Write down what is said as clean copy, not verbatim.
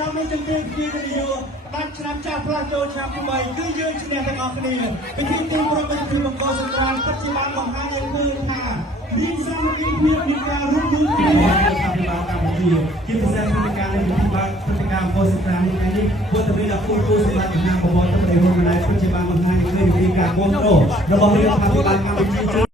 ដល់នេះជំទាវជាវិទ្យុបានឆ្នាំចាស់ផ្លាស់ចូលឆ្នាំថ្មីគឺយើងឈ្នះទាំងអស់គ្នាពីទីទីប្រពៃណីបង្គោលសង្គ្រាមពិតជាបានបង្ហាញឲ្យឃើញថាមានសាមគ្គីភាពមានការរួមគ្នារបស់អភិបាលកម្ពុជាជាពិសេសព្រឹត្តិការណ៍នៃពិធីបាលព្រឹត្តិការណ៍បង្គោលសង្គ្រាមថ្ងៃនេះពុទ្ធវិទ្យាគូសម្រាប់មហាបវរទៅប្រទេសហ៊ុនម៉ាណែតពិតជាបានបង្ហាញឲ្យឃើញពីការគ្រប់គ្រងរបស់រដ្ឋាភិបាលកម្ពុជា